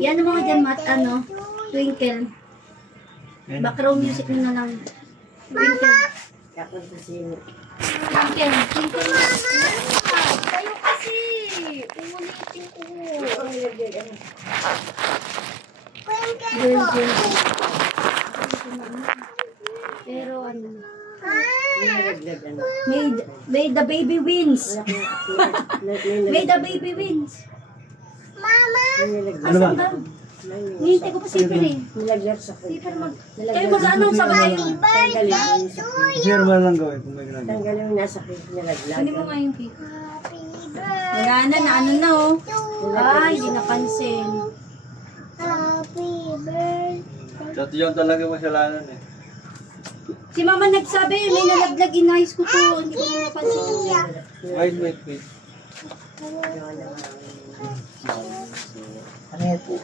Yan ang mga dyan, Twinkle. Background music mo na lang. Twinkle. Twinkle. Twinkle na. Tayo kasi. Umulitin ko. Girl. Pero may the baby wins. May the baby wins. Mama! Ano ba? Nihintay ko pa sipir eh. Sipir kayo mag-ano sa bayo. Sino ba lang gawin kung may ginagawa? Tanggal yung nasa cake nilaglag. Hindi mo nga yung cake. Wala na oh. Ay, hindi napansin. Happy birthday. Dati yung talaga masalanan eh. Si mama nagsabi, may nalaglag, inayos ko to. Hindi ko napansin. Wait. Ano yan po?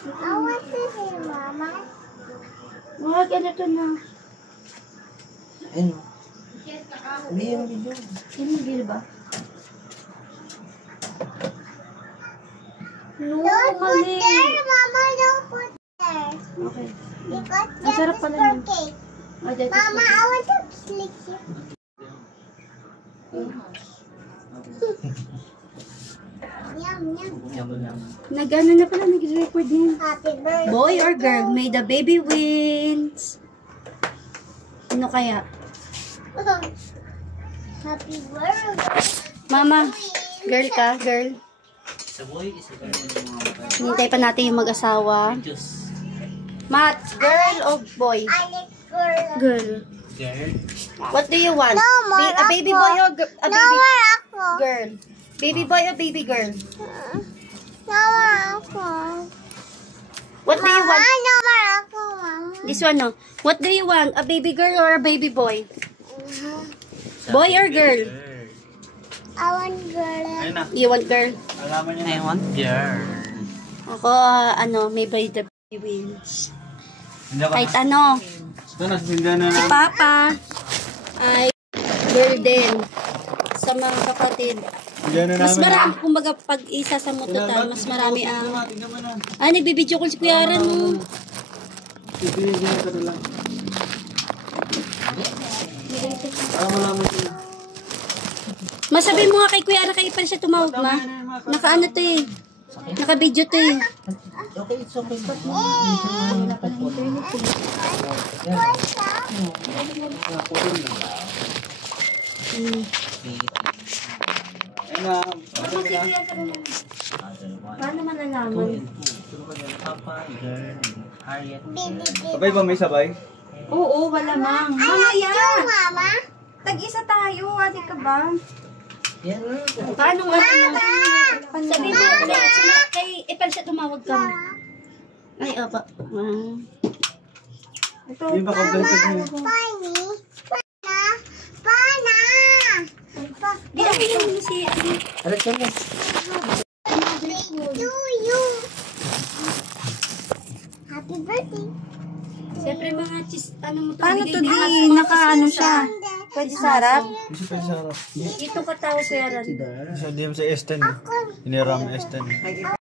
I want to see mama. Wag, to na. Ano? Hindi yung video. Yung magil ba? No, Don't put mali. there, mama. Don't put there. Okay. Because Ang sarap that pala is for yun. cake. Oh, that is Mama, okay. I want to slick it. Yum. Nag-ano na pala, nag-record niya. Happy birthday. Boy or girl, may the baby wins. Ano kaya? Happy birthday. Mama, girl ka, girl. Isa boy, isa girl. Hintay pa natin yung mag-asawa. Diyos. Matt, girl o boy? I like girl. Girl. Girl. What do you want? No, more A baby ako. boy or a No baby more ako. girl? Baby boy or baby girl? No more ako. What do you want? No more ako, mama. This one, no. What do you want? A baby girl or a baby boy? Boy or girl? I want girl. Ayun na. You want girl? Alaman niya na. I want girl. Ako, may by the baby wins. Hindi ako Kahit ano. Ito na, sindihan na Si namin. Papa ay girl din sa mga kapatid. Sindihan na Mas namin. marami, kumbaga pag isa sa mututan, mas marami ang... Tingnan mo na. Ay, nagbibideo ko si Kuya Aran mo. Sindihan ka na lang. Para malaman sila. Masabi mo nga kay Kuya Aran, kayo pa rin siya tumawag, ma. Naka-ano to eh. Naka-video to eh. Okay, it's okay. Ayun na. Paano malalaman? Papa, girl, Harriet. Sabay ba may sabay? Oo, malamang. Mamaya! Mama. Tag-isa tayo, ate ka ba? Yan. Paano nga? Sabi mo, kay Ipal siya tumawag ka. Ay, opa. Ito. Hindi ba kabantag mo? Pani. Pana. Di ako yung si... Ano ito mo? To you. Happy birthday. Siyempre mga ano mo to. Paano bigay to din di? natin. Naka-ano siya? Pwede sa harap? Hindi pa sa harap. Ito ka tao, Kuya Aran. Sa DM sa S10 eh. Hiniram S10 eh.